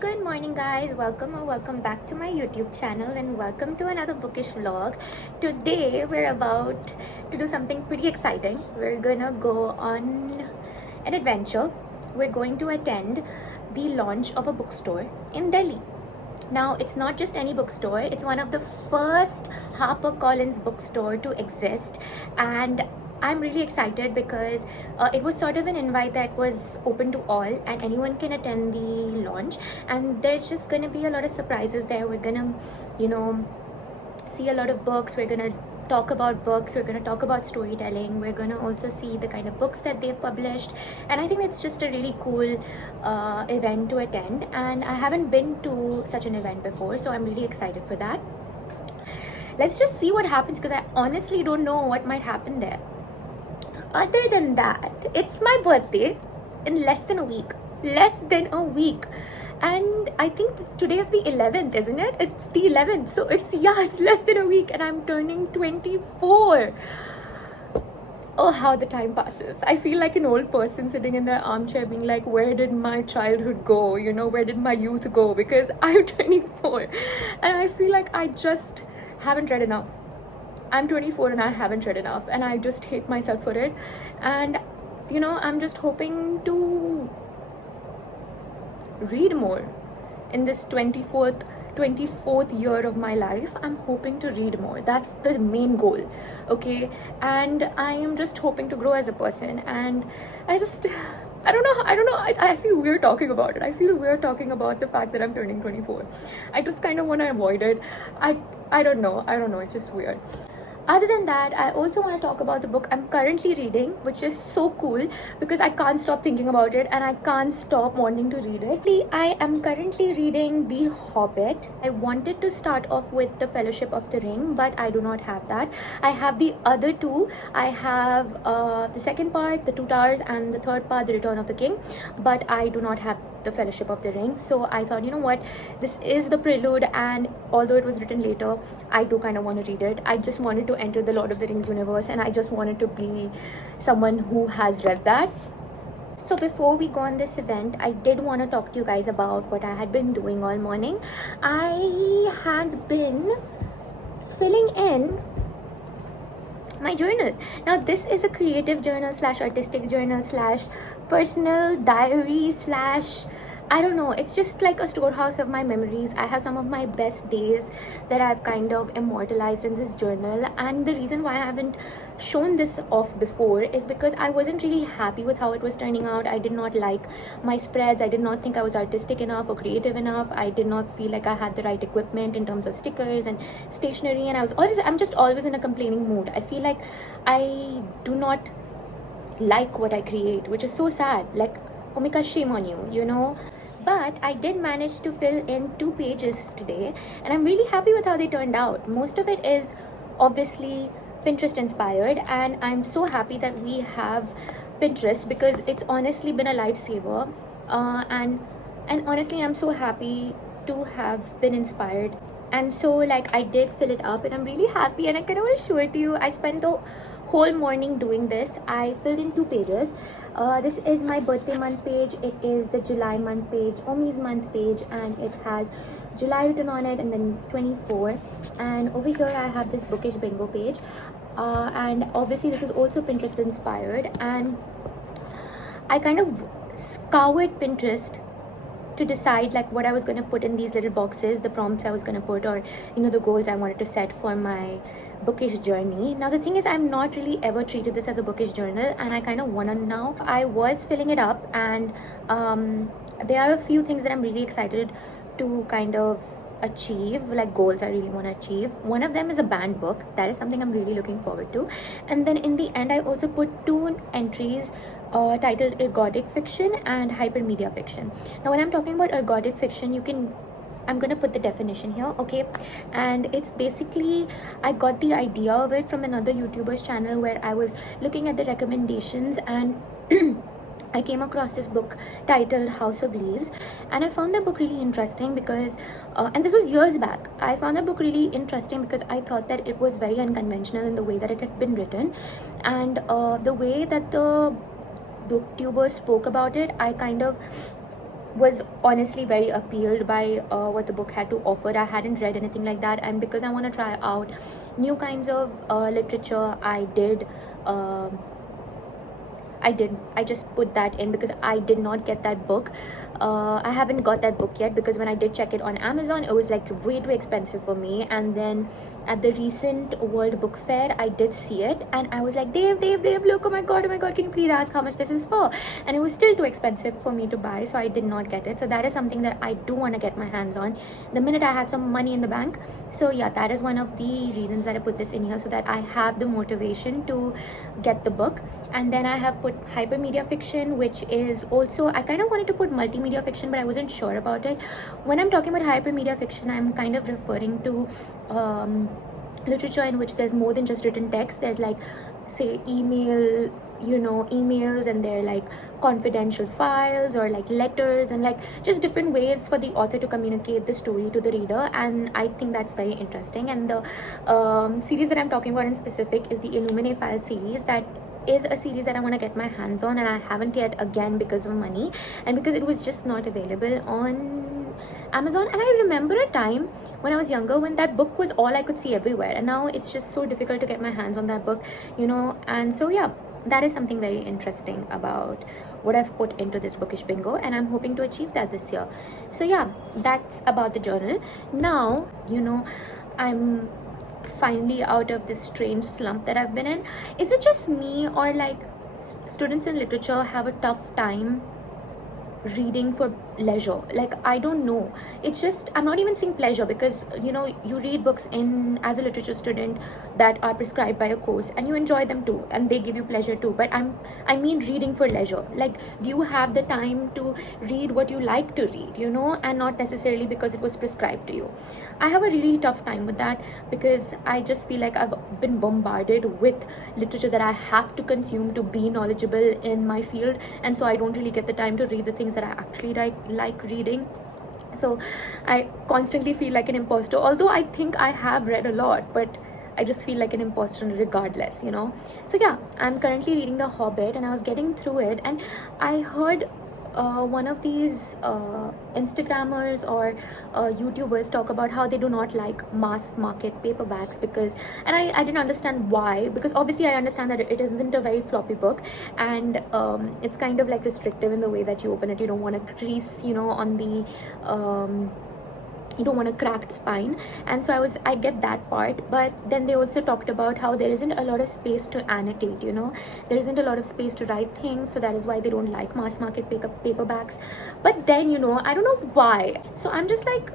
Good morning guys, welcome back to my YouTube channel and welcome to another bookish vlog. Today we're about to do something pretty exciting. We're gonna go on an adventure. We're going to attend the launch of a bookstore in Delhi. Now, it's not just any bookstore, it's one of the first HarperCollins bookstore to exist, and I'm really excited because it was sort of an invite that was open to all and anyone can attend the launch, and there's just gonna be a lot of surprises there. We're gonna, see a lot of books, we're gonna talk about books, we're going to talk about storytelling, we're going to also see the kind of books that they've published, and I think it's just a really cool event to attend, and I haven't been to such an event before, so I'm really excited for that. Let's just see what happens because I honestly don't know what might happen there. Other than that, it's my birthday in less than a week, and I think today is the 11th, isn't it? It's the 11th, so it's less than a week and I'm turning 24. Oh, how the time passes. I feel like an old person sitting in their armchair being like, where did my childhood go? Where did my youth go? Because I'm 24 and I feel like I just haven't read enough. I'm 24 and I haven't read enough and I just hate myself for it. And I'm just hoping to read more in this 24th year of my life. I'm hoping to read more. That's the main goal, okay? And I am just hoping to grow as a person, and I don't know. I feel weird talking about it. I feel weird talking about the fact that I'm turning 24. I just kind of want to avoid it. I don't know. It's just weird. Other than that, I also want to talk about the book I'm currently reading, which is so cool because I can't stop thinking about it and I can't stop wanting to read it. I am currently reading The Hobbit. I wanted to start off with The Fellowship of the Ring, but I do not have that. I have the other two. I have the second part, The Two Towers, and the third part, The Return of the King, but I do not have The Fellowship of the Ring. So I thought, you know what, this is the prelude, and although it was written later, I do kind of want to read it. I just wanted to enter the Lord of the Rings universe and I just wanted to be someone who has read that. So before we go on this event, I did want to talk to you guys about what I had been doing all morning. I had been filling in my journal. Now this is a creative journal slash artistic journal slash personal diary slash, I don't know, it's just like a storehouse of my memories. I have some of my best days that I've kind of immortalized in this journal, and the reason why I haven't shown this off before is because I wasn't really happy with how it was turning out. I did not like my spreads. I did not think I was artistic enough or creative enough. I did not feel like I had the right equipment in terms of stickers and stationery, and I'm just always in a complaining mood. I feel like I do not like what I create, which is so sad. Like, oh my gosh, shame on you, But I did manage to fill in 2 pages today, and I'm really happy with how they turned out. Most of it is obviously Pinterest inspired, and I'm so happy that we have Pinterest because it's honestly been a lifesaver. And honestly, I'm so happy to have been inspired. And so, like, I did fill it up, and I'm really happy, and I kind of want to show it to you. I spent the whole morning doing this. I filled in 2 pages. This is my birthday month page, it is the July month page, Omi's month page, and it has July written on it and then 24. And over here I have this bookish bingo page, and obviously this is also Pinterest inspired, and I kind of scoured Pinterest to decide like what I was going to put in these little boxes, the prompts I was going to put, or the goals I wanted to set for my bookish journey. Now the thing is, I'm not really ever treated this as a bookish journal, and I kind of want to now. I was filling it up, and there are a few things that I'm really excited to kind of achieve, like goals I really want to achieve. One of them is a banned book. That is something I'm really looking forward to. And then in the end, I also put 2 entries titled ergodic fiction and hypermedia fiction. Now when I'm talking about ergodic fiction, I'm gonna put the definition here, okay? And it's basically, I got the idea of it from another YouTuber's channel where I was looking at the recommendations, and I came across this book titled House of Leaves, and I found that book really interesting because, and this was years back, I found that book really interesting because I thought that it was very unconventional in the way that it had been written, and the way that the booktuber spoke about it, I kind of was honestly very appealed by what the book had to offer. I hadn't read anything like that, and because I want to try out new kinds of literature, um I just put that in because I did not get that book. I haven't got that book yet because when I did check it on Amazon, it was like way too expensive for me. And then at the recent World Book Fair, I did see it, and I was like, Dave, look, oh my god, can you please ask how much this is for? And it was still too expensive for me to buy, so I did not get it. So that is something that I do want to get my hands on the minute I have some money in the bank. So yeah, that is one of the reasons that I put this in here, so that I have the motivation to get the book. And then I have put hypermedia fiction, which is also, I kind of wanted to put multimedia fiction, but I wasn't sure about it. When I'm talking about hypermedia fiction, I'm kind of referring to literature in which there's more than just written text. There's like, say, emails, and they're like confidential files or like letters, and like just different ways for the author to communicate the story to the reader. And I think that's very interesting. And the series that I'm talking about in specific is the Illuminae File series. That is a series that I want to get my hands on, and I haven't yet, again because of money and because it was just not available on Amazon. And I remember a time when I was younger when that book was all I could see everywhere, and now it's just so difficult to get my hands on that book, and so yeah, that is something very interesting about what I've put into this bookish bingo, and I'm hoping to achieve that this year. So yeah, that's about the journal. Now, I'm finally out of this strange slump that I've been in. Is it just me, or like students in literature have a tough time reading for leisure? Like, I don't know, it's just, I'm not even saying pleasure, because you read books in as a literature student that are prescribed by a course, and you enjoy them too, and they give you pleasure too. But I mean reading for leisure. Like, do you have the time to read what you like to read, and not necessarily because it was prescribed to you? I have a really tough time with that, because I just feel like I've been bombarded with literature that I have to consume to be knowledgeable in my field, and so I don't really get the time to read the things that I actually like reading. So I constantly feel like an imposter, although I think I have read a lot, but I just feel like an imposter regardless. So yeah, I'm currently reading The Hobbit, and I was getting through it, and I heard one of these Instagrammers or YouTubers talk about how they do not like mass market paperbacks, because, and I didn't understand why, because obviously I understand that it isn't a very floppy book, and it's kind of like restrictive in the way that you open it. You don't want to crease on the you don't want a cracked spine, and so I get that part. But then they also talked about how there isn't a lot of space to annotate, there isn't a lot of space to write things, so that is why they don't like mass market paperbacks. But then I don't know why, so I'm just like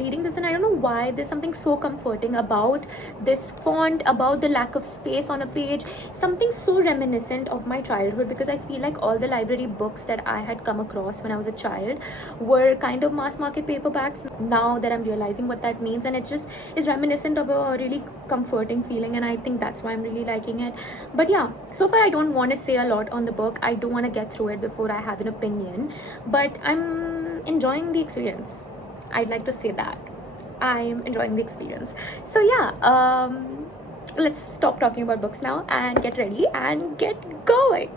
reading this, and I don't know why there's something so comforting about this font, about the lack of space on a page, something so reminiscent of my childhood, because I feel like all the library books that I had come across when I was a child were kind of mass market paperbacks. Now that I'm realizing what that means, and it just is reminiscent of a really comforting feeling, and I think that's why I'm really liking it. But yeah, so far I don't want to say a lot on the book. I do want to get through it before I have an opinion, but I'm enjoying the experience. I'd like to say that I'm enjoying the experience. So yeah, let's stop talking about books now and get ready and get going.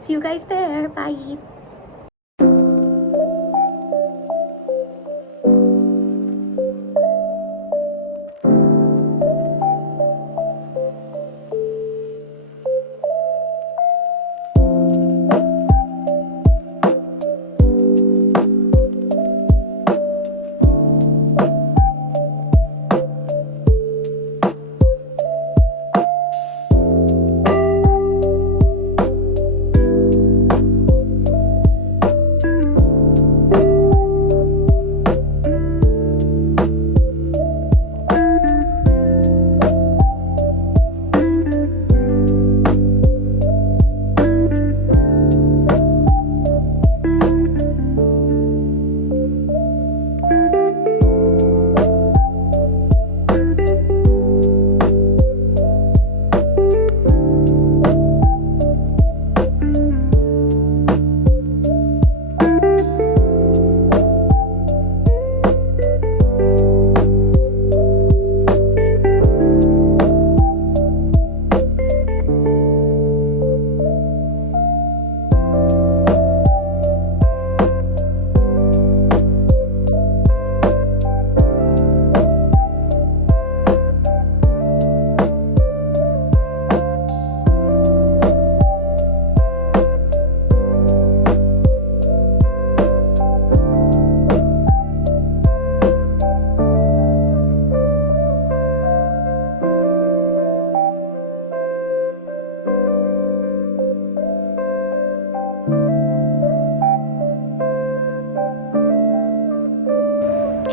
See you guys there. Bye.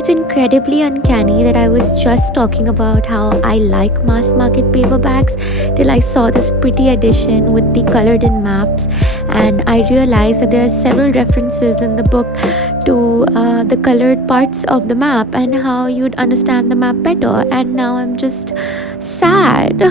It's incredibly uncanny that I was just talking about how I like mass market paperbacks till I saw this pretty edition with the colored in maps, and I realized that there are several references in the book to the colored parts of the map and how you'd understand the map better. And now I'm just sad.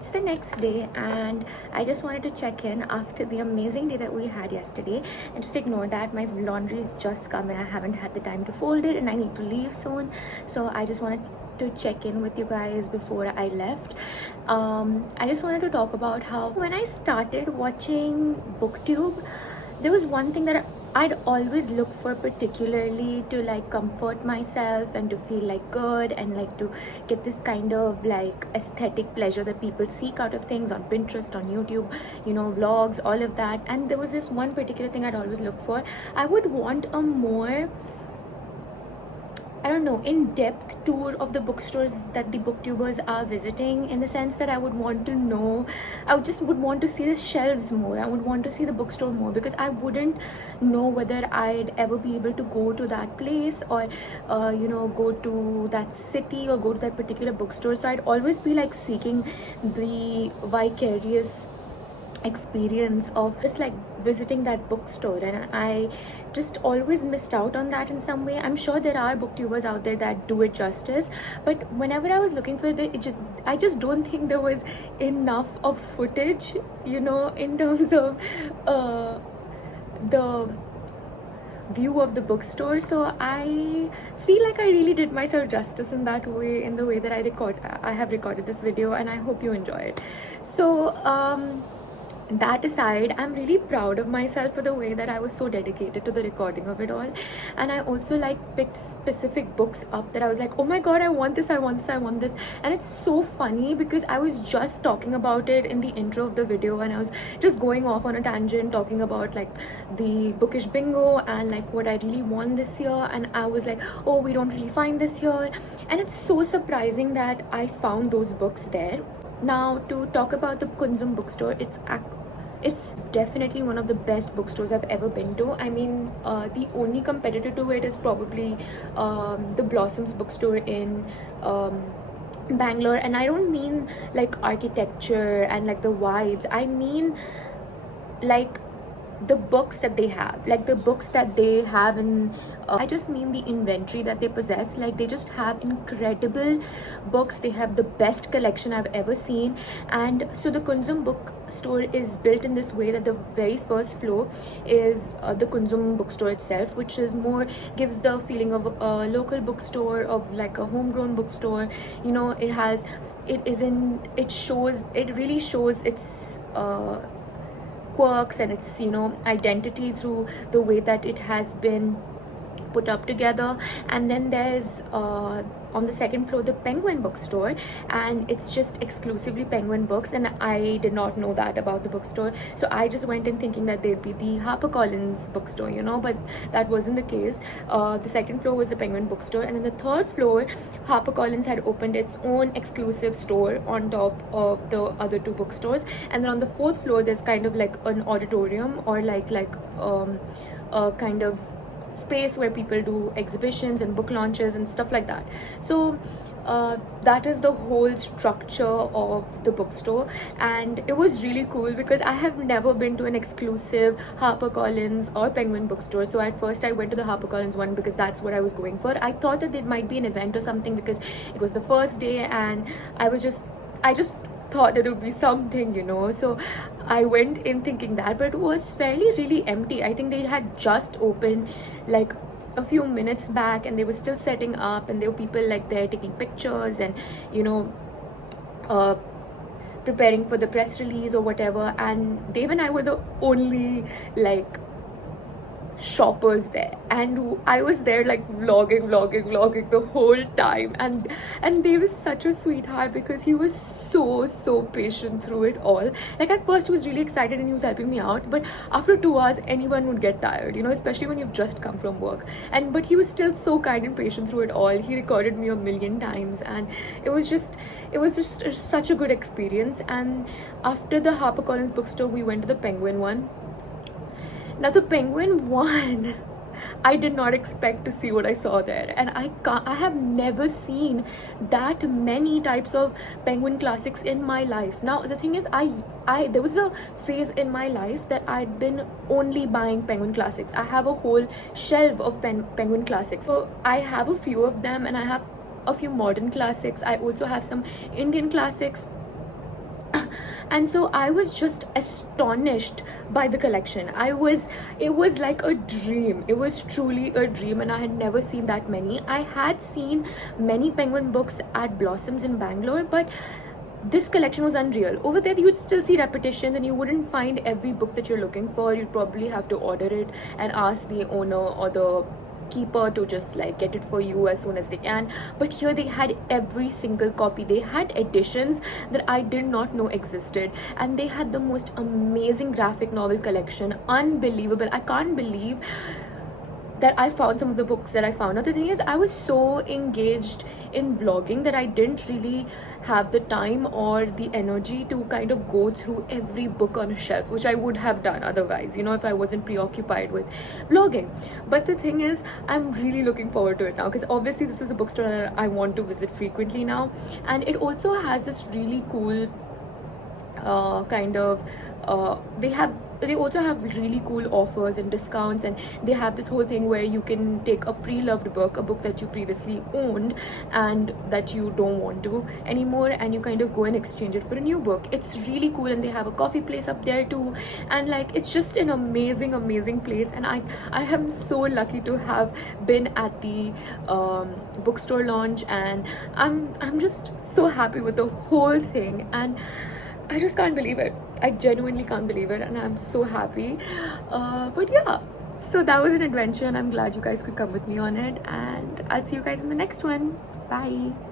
it's the next day and I just wanted to check in after the amazing day that we had yesterday, and just ignore that my laundry is just come and I haven't had the time to fold it and I need to leave soon. So I just wanted to check in with you guys before I left. I just wanted to talk about how when I started watching BookTube, there was one thing that I'd always look for, particularly to like comfort myself and to feel like good and like to get this kind of like aesthetic pleasure that people seek out of things on Pinterest, on YouTube, you know, vlogs, all of that. And there was this one particular thing I'd always look for. I would want a more, I don't know, in-depth tour of the bookstores that the booktubers are visiting, in the sense that I would want to know, I would want to see the shelves more, I would want to see the bookstore more, because I wouldn't know whether I'd ever be able to go to that place or you know, go to that city or go to that particular bookstore. So I'd always be like seeking the vicarious experience of just like visiting that bookstore, and I just always missed out on that in some way. I'm sure there are booktubers out there that do it justice, but whenever I was looking for I just don't think there was enough of footage, you know, in terms of the view of the bookstore. So I feel like I really did myself justice in that way, in the way that I have recorded this video, and I hope you enjoy it. So that aside, I'm really proud of myself for the way that I was so dedicated to the recording of it all. And I also like picked specific books up that I was like, oh my god, I want this, I want this, I want this. And it's so funny because I was just talking about it in the intro of the video, and I was just going off on a tangent talking about like the bookish bingo and like what I really want this year. And I was like, oh, we don't really find this year. And it's so surprising that I found those books there. Now, to talk about the Kunzum bookstore, it's definitely one of the best bookstores I've ever been to. I mean, the only competitor to it is probably the Blossoms bookstore in Bangalore. And I don't mean like architecture and like the vibes. I mean like the books that they have, like the books that they have in I just mean the inventory that they possess. Like, they just have incredible books. They have the best collection I've ever seen. And so the Kunzum bookstore is built in this way that the very first floor is the Kunzum bookstore itself, which is more, gives the feeling of a local bookstore, of like a homegrown bookstore. You know, it really shows its quirks and its, you know, identity through the way that it has been put up together. And then there's on the second floor the Penguin bookstore, and it's just exclusively Penguin books. And I did not know that about the bookstore, so I just went in thinking that there'd be the HarperCollins bookstore, you know, but that wasn't the case. The second floor was the Penguin bookstore, and then the third floor, HarperCollins had opened its own exclusive store on top of the other two bookstores. And then on the fourth floor there's kind of like an auditorium, or like a kind of space where people do exhibitions and book launches and stuff like that. So that is the whole structure of the bookstore, and it was really cool because I have never been to an exclusive HarperCollins or Penguin bookstore. So at first I went to the HarperCollins one because that's what I was going for. I thought that there might be an event or something because it was the first day, and I just thought that there would be something, you know. So I went in thinking that, but it was fairly really empty. I think they had just opened like a few minutes back, and they were still setting up, and there were people like there taking pictures and, you know, preparing for the press release or whatever. And Dave and I were the only like shoppers there, and I was there like vlogging the whole time. And Dave is such a sweetheart because he was so patient through it all. Like, at first he was really excited and he was helping me out, but after 2 hours anyone would get tired, you know, especially when you've just come from work. But he was still so kind and patient through it all. He recorded me 1,000,000 times, and it was just such a good experience. And after the HarperCollins bookstore, we went to the Penguin one. Now, the Penguin one, I did not expect to see what I saw there, and I have never seen that many types of Penguin classics in my life. Now, the thing is, there was a phase in my life that I'd been only buying Penguin classics. I have a whole shelf of Penguin classics. So I have a few of them, and I have a few modern classics. I also have some Indian classics. And so I was just astonished by the collection. It was like a dream. It was truly a dream, and I had never seen that many. I had seen many Penguin books at Blossoms in Bangalore, but this collection was unreal. Over there you'd still see repetitions and you wouldn't find every book that you're looking for. You'd probably have to order it and ask the owner or the keeper to just like get it for you as soon as they can. But here they had every single copy. They had editions that I did not know existed, and they had the most amazing graphic novel collection. Unbelievable. I can't believe that I found some of the books that I found. Now the thing is, I was so engaged in vlogging that I didn't really have the time or the energy to kind of go through every book on a shelf, which I would have done otherwise, you know, if I wasn't preoccupied with vlogging. But the thing is, I'm really looking forward to it now, because obviously this is a bookstore that I want to visit frequently now, and it also has this really cool they also have really cool offers and discounts, and they have this whole thing where you can take a pre-loved book, a book that you previously owned and that you don't want to anymore, and you kind of go and exchange it for a new book. It's really cool, and they have a coffee place up there too, and like it's just an amazing place. And I am so lucky to have been at the bookstore launch, and I'm just so happy with the whole thing, and I just can't believe it. I genuinely can't believe it, and I'm so happy. But yeah, so that was an adventure, and I'm glad you guys could come with me on it, and I'll see you guys in the next one. Bye.